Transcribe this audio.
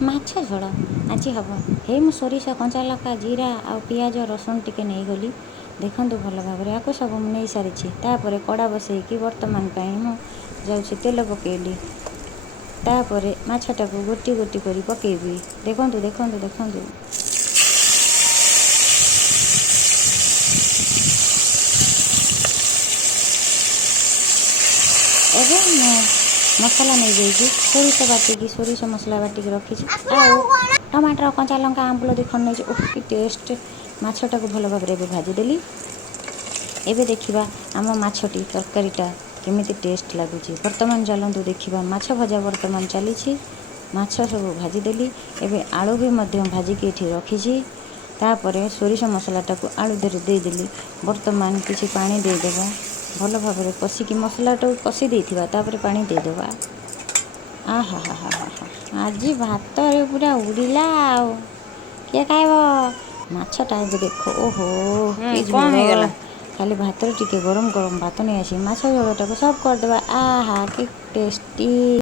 ମାଛ ଝୋଳ ଆଜି ହେବ। ହେଇ ମୁଁ ସୋରିଷ, କଞ୍ଚା ଲଙ୍କା, ଜିରା ଆଉ ପିଆଜ ରସୁଣ ଟିକେ ନେଇଗଲି। ଦେଖନ୍ତୁ ଭଲ ଭାବରେ ଆକୁ ସବୁ ମୁଁ ନେଇସାରିଛି। ତାପରେ କଡ଼ା ବସେଇକି ବର୍ତ୍ତମାନ ପାଇଁ ମୁଁ ଯାଉଛି ତେଲ ପକେଇଲି। ତାପରେ ମାଛଟାକୁ ଗୋଟି ଗୋଟି କରି ପକେଇବି। ଦେଖନ୍ତୁ ଦେଖନ୍ତୁ ଦେଖନ୍ତୁ। ଏବେ ମୁଁ ମସଲା ନେଇଯାଇଛି। ସୋରିଷ ମସଲା ବାଟିକି ରଖିଛି। ଆଉ ଟମାଟର, କଞ୍ଚା ଲଙ୍କା, ଆମ୍ବୁଲ 2 ଖଣ୍ଡ ନେଇଛି। ଓଃ କି ଟେଷ୍ଟ! ମାଛଟାକୁ ଭଲ ଭାବରେ ଏବେ ଭାଜିଦେଲି। ଏବେ ଦେଖିବା ଆମ ମାଛଟି ତରକାରୀଟା କେମିତି ଟେଷ୍ଟ ଲାଗୁଛି। ବର୍ତ୍ତମାନ ଚାଲନ୍ତୁ ଦେଖିବା। ମାଛ ଭଜା ବର୍ତ୍ତମାନ ଚାଲିଛି। ମାଛ ସବୁ ଭାଜିଦେଲି। ଏବେ ଆଳୁ ବି ମଧ୍ୟ ଭାଜିକି ଏଠି ରଖିଛି। ତାପରେ ସୋରିଷ ମସଲାଟାକୁ ଆଳୁ ଦେହରେ ଦେଇଦେଲି। ବର୍ତ୍ତମାନ କିଛି ପାଣି ଦେଇଦେବା। ଭଲ ଭାବରେ କଷିକି ମସଲାଟାକୁ କଷି ଦେଇଥିବା। ତାପରେ ପାଣି ଦେଇଦେବା। ଆହା ହା ହା ହା ହା, ଆଜି ଭାତରେ ପୁରା ଉଡ଼ିଲା ଆଉ। କିଏ ଖାଇବ? ମାଛଟା ଏବେ ଦେଖ। ଓହୋ କି କଣ ଝୋଳ! ହେଇଗଲା? ଖାଲି ଭାତରେ ଟିକେ ଗରମ ଗରମ ଭାତ ନେଇ ଆସି ମାଛ ଝୋଳଟାକୁ ସର୍ଭ କରିଦେବା। ଆହା କି ଟେଷ୍ଟି!